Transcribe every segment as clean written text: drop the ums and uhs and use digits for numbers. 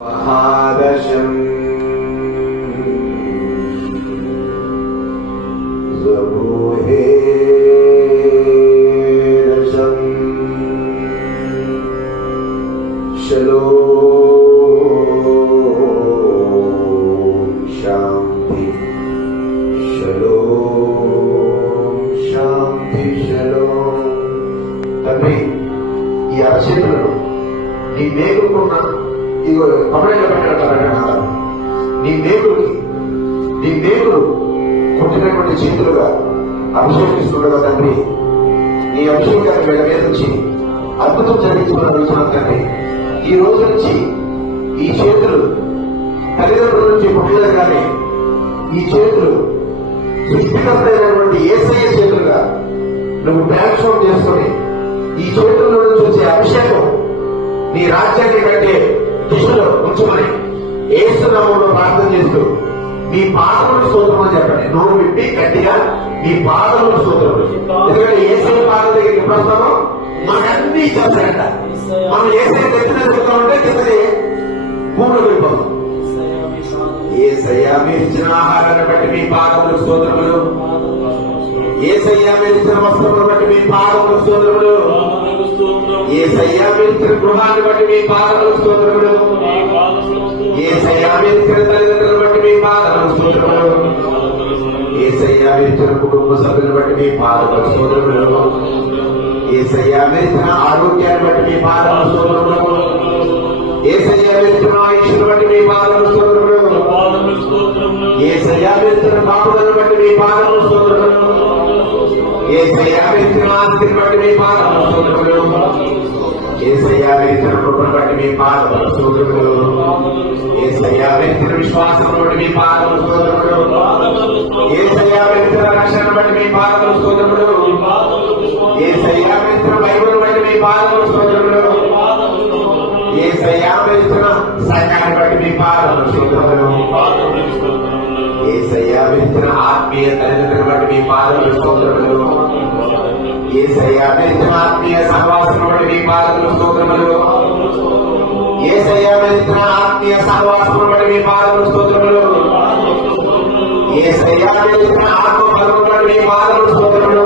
महादशम् ज़बूहे दशम् शलोम शांति शलोम शांति शलोम। तभी ఈ అరచేతులను నీ మేకుకున్న ఇగో కమలంలో పెట్టాడు. నీ మేకులు కొట్టినటువంటి చేతులుగా అభిషేకిస్తుండగా తండ్రి, నీ అభిషేకాన్ని వీళ్ళ మీద నుంచి అద్భుతం జరిగించుకుని అడుగుతున్నాను తండ్రి. ఈ రోజు నుంచి ఈ చేతులు తల్లిదండ్రుల నుంచి పుట్టినగానే ఈ చేతులు సృష్టికర్తైనటువంటి యేసయ్య చేతులుగా నువ్వు ట్రాన్స్ఫార్మ్ చేసుకుని ఈ చేతుల్లో నుంచి వచ్చే అభిషేకం నీ రాజ్యాన్ని కట్టే దిశలో ఉంచమని యేసు నామములో ప్రార్థన చేస్తూ మీ పాదములు స్తోత్రమని చెప్పండి. నోరు విప్పి గట్టిగా మీ పాదములు స్తోత్రములు. ఎందుకంటే యేసయ్య పాదం దగ్గరికి ఎప్పుడు వస్తామో మనన్నీ చేస్తారంట. మనం యేసయ్య దగ్గర చెప్తామంటే కిందకి భూమిలో వెళ్ళిపోతాం. యేసయ్య మీరు ఇచ్చిన ఆహారాన్ని బట్టి మీ పాదములు స్తోత్రములు. యేసయ్య మీరు ఇచ్చిన వస్త్రములు బట్టి మీ పాదములు స్తోత్రములు. యేసయ్య మీరు ఇచ్చిన గృహాన్ని బట్టి మీ పాదములు స్తోత్రములు. యేసయ్య మీరు ఇచ్చిన తల్లిదండ్రులను బట్టి మీ పాదములు స్తోత్రములు. యేసయ్య మీరు ఇచ్చిన కుటుంబ సభ్యులను బట్టి మీ పాదములు స్తోత్రములు. యేసయ్య మీరు ఇచ్చిన ఆరోగ్యాన్ని బట్టి మీ పాదములు స్తోత్రములు. యేసయ్య మీరు ఇచ్చిన ఆయుష్ను బట్టి మీ పాదములు స్తోత్రములు. యేసయ్య మీరు ఇచ్చిన బాపులను బట్టి మీ పాదములు స్తోత్రములు. యేసయ్య మీరు ఇచ్చిన ఆస్తిని బట్టి మీ పాదములు స్తోత్రములు. యేసయ్య మీరు ఇచ్చిన కృపను బట్టి మీ పాదములు స్తోత్రములు. యేసయ్య మీరు ఇచ్చిన విశ్వాసం బట్టి మీ పాదములు స్తోత్రములు. యేసయ్య మీరు ఇచ్చిన రక్షణ బట్టి మీ పాదములు స్తోత్రములు. యేసయ్య మీరు ఇచ్చిన బైబిల్ బట్టి మీ పాదములు స్తోత్రములు. యేసయ్య మీరు ఇచ్చిన సంఘాన్ని బట్టి మీ పాదములు స్తోత్రములు. యేసయ్య మీరు ఇచ్చిన ఆత్మీయ తల్లిదండ్రులను బట్టి మీ పాదములు స్తోత్రములు. యేసయ్య మీరు ఇచ్చిన ఆత్మీయ సహవాసం బట్టి మీ పాదములు స్తోత్రములు. యేసయ్య మీరు ఇచ్చిన ఆత్మీయ సహవాసం బట్టి మీ పాదములు స్తోత్రములు. యేసయ్య మీరు ఇచ్చిన ఆత్మ బలం బట్టి మీ పాదములు స్తోత్రములు.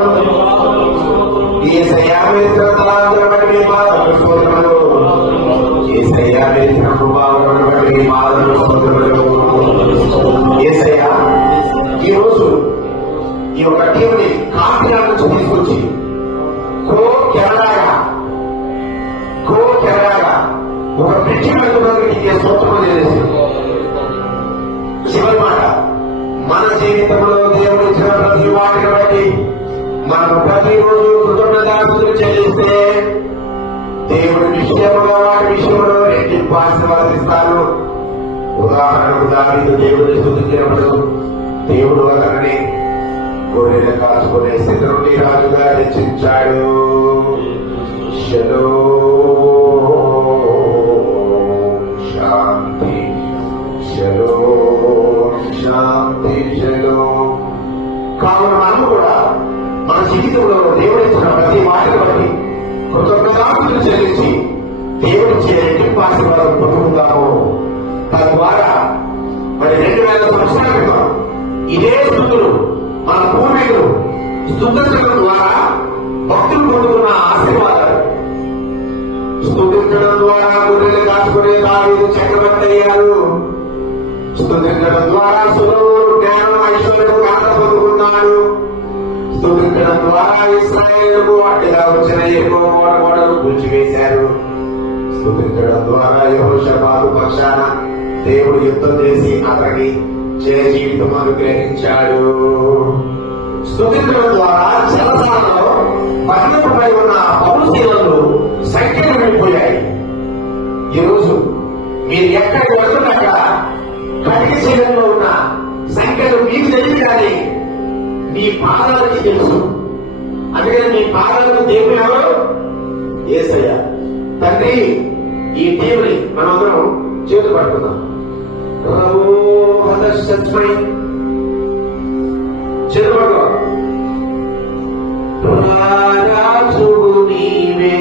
యేసయ్య మీరు ఇచ్చిన తలాంతులను బట్టి మీ పాదములు స్తోత్రములు. యేసయ్య మీరు ఇచ్చిన కృపావరములను బట్టి మీ పాదములు స్తోత్రములు. యేసయ్య ఈ రోజు ఈ యొక్క టీంని కాకినాడ నుంచి తీసుకొచ్చి కో కెనడాగా ఒక బ్రిడ్జి పెట్టుకోవడానికి స్తోత్రం చేసి చివరి మాట, మన జీవితంలో దేవుడు ఇచ్చిన ప్రతి వాటిని బట్టి మనం ప్రతిరోజు కృతజ్ఞతాస్తుతులు చెల్లిస్తే దేవుడి విషయంలో వాటి విషయంలో రెట్టింపు ఆశీర్వాదిస్తాను. ఉదాహరణకు దావీదు దేవుడిని స్తుతించినప్పుడు దేవుడు అతనిని గొర్రెలు కాచుకునే స్థితి నుండి రాజుగా హెచ్చించాడు. శలోం శాంతి శలోం శాంతి శలోం. కావున మనము కూడా మన జీవితంలో దేవుడు ఇచ్చిన ప్రతి వాటిని బట్టి కృతజ్ఞతాస్తుతులు చెల్లించి దేవుడిచ్చే రెట్టింపు ఆశీర్వాదం పొందుకుందాము. తద్వారా మరి 2000 సంవత్సరాల క్రితం ఇదే స్థుతులు మన పూర్వీకులు స్తుతించడం ద్వారా భక్తులు పొందుకున్న ఆశీర్వాదాలు. స్తుతించడం ద్వారా గొర్రెలు కాచుకునే దావీదు చక్రవర్తి అయ్యారు. స్తుతించడం ద్వారా సొలొమోను జ్ఞానం ఐశ్వర్యం ఘనత పొందుకున్నాడు. స్తుతించడం ద్వారా ఇశ్రాయేలుకు అడ్డుగా వచ్చిన ఎన్నో గోడలు కూల్చివేశారు. స్తుతించడం ద్వారా యెహోషాపాతు పక్షాన దేవుడు యుద్ధం చేసి అతనికి చిర జీవితం అనుగ్రహించాడు. స్తుతించడం ద్వారా జలసాలలో బంధింపబడి ఉన్న పౌరుశీలలు సంఖ్యలు వెళ్ళిపోయాయి. ఈరోజు మీరు ఎక్కడికి వెళ్తున్నాక కటిక శీలంలో ఉన్న సంఖ్యలు మీకు తెలియదు, కానీ మీ పాదాలకి తెలుసు. అందుకని మీ పాదాలకు దేవుడు ఎవరు? యేసయ్య. తండ్రి, ఈ టీంని మనందరం చేతులు పట్టుకుందాం. చేతులు పట్టుకో. రాజువు నీవే